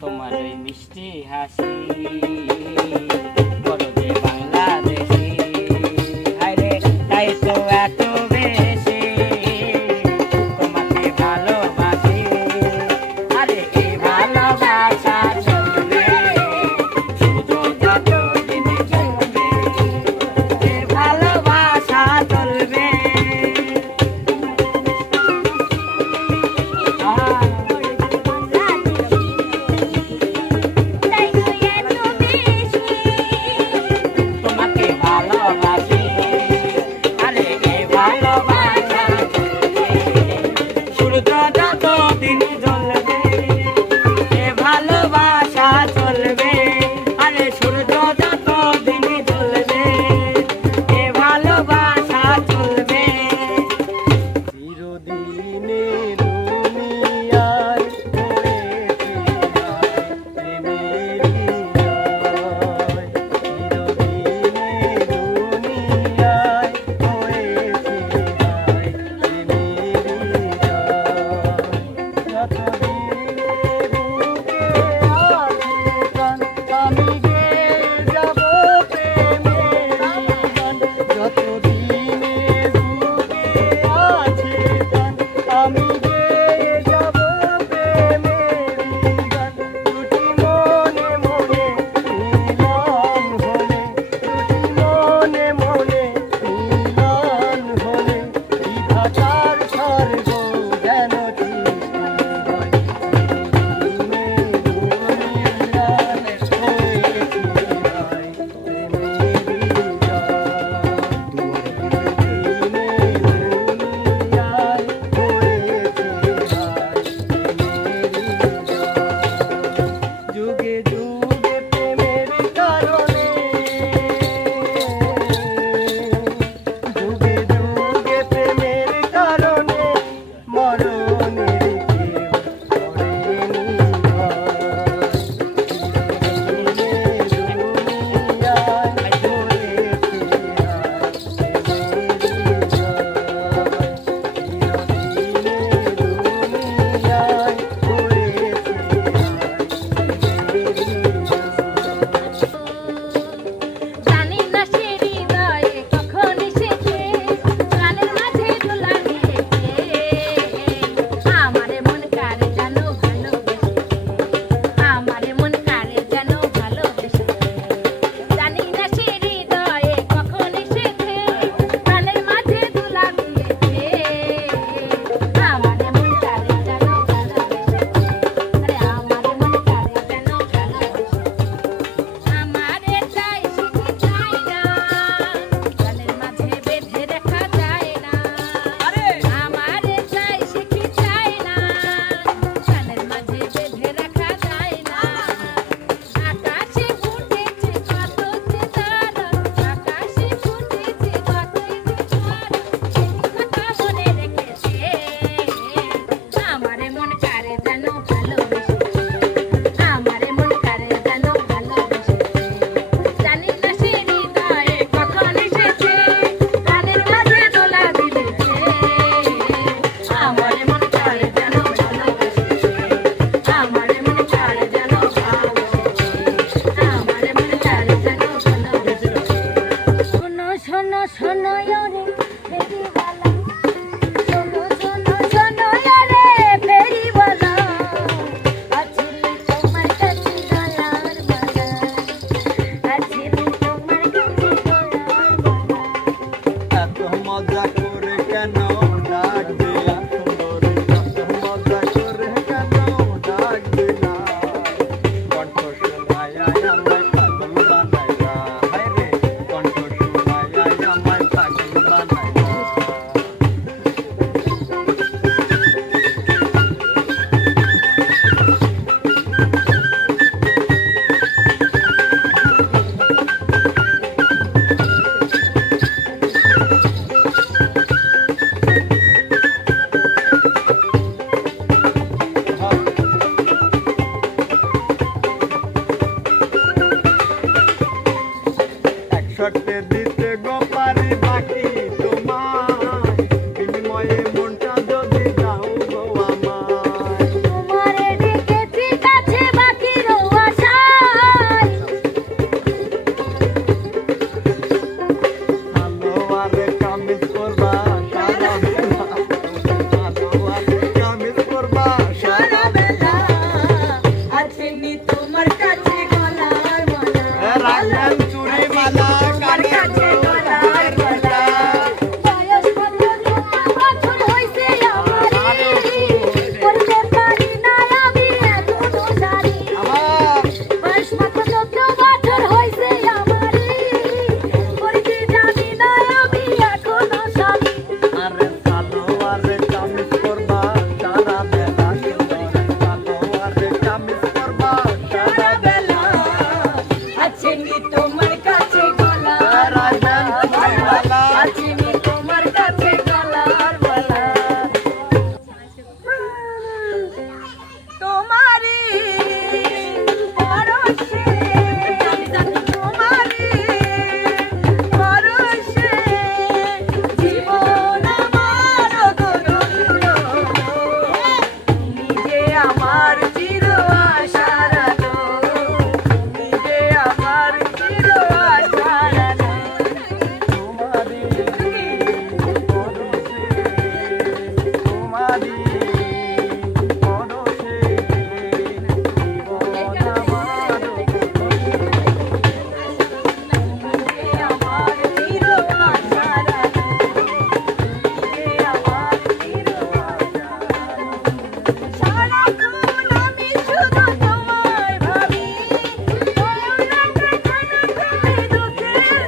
তোমার ওই মিষ্টি হাসি বড় যে বাংলাদেশি আরে তাই তো এত বেশি তোমাকে ভালোবাসি আরে এই ভালোবাসা চলবে শুধু যতদিন চলবে এই ভালোবাসা চলবে শর্তে দিতে গো পারি বাকি তোমার বিনিময়ে মনটা যদি দাও গো আমায় তোমারে রেখেছি কাছে বাকি আসেনি তোমার কাছে গলার মালা রাখবেন চুরি মালা তোমার কাছে গলার মালা বয়স কত বছর হইছে আমারে করতে পারি না আমি এখনো জানি বয়স কত বছর হইছে আমারে করতে জানি না আমি এখনো জানি আরে সালোয়ারে কামিজ করবা সারা বেলা সালোয়ারে কামিজ করবা সারা বেলা আসেনি তোমার কাছে গলার রাখবেন চুরি মালা আসেনি তোমার কাছে গলার মালা তোমারি পরশে তোমারি পরশে জীবন আমার গগন নিজে আমার চির আশার আলো নিজে আমার চির আশার আলো তোমারি পরশে তোমারি পরশে জীবন আমার আমার চির আশার আলো নিজে আমার চির সারাক্ষণ আমি শুধু তোমায় ভাবি মনটা খানা তুমি দুঃখের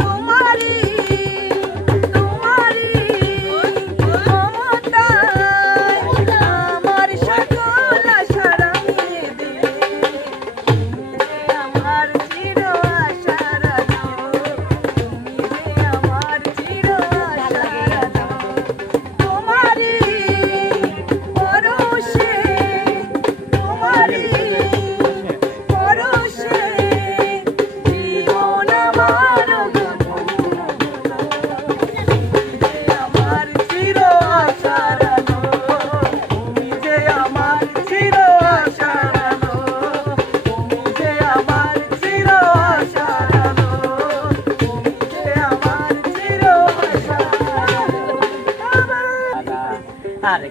তোমারি তোমারি মমতায় আমার সকল আশা রাঙিয়ে দিলে আমার চির আশার আলো তুমি যে আমার চির আশার আলো তোমারি পরশে তোমারি পরশে জীবন আমার আমার চির আশার আলো তুমি যে আমার চির আশার আলো তুমি যে আমার চির আশার আলো তুমি যে আমার চির আশার আলো আরে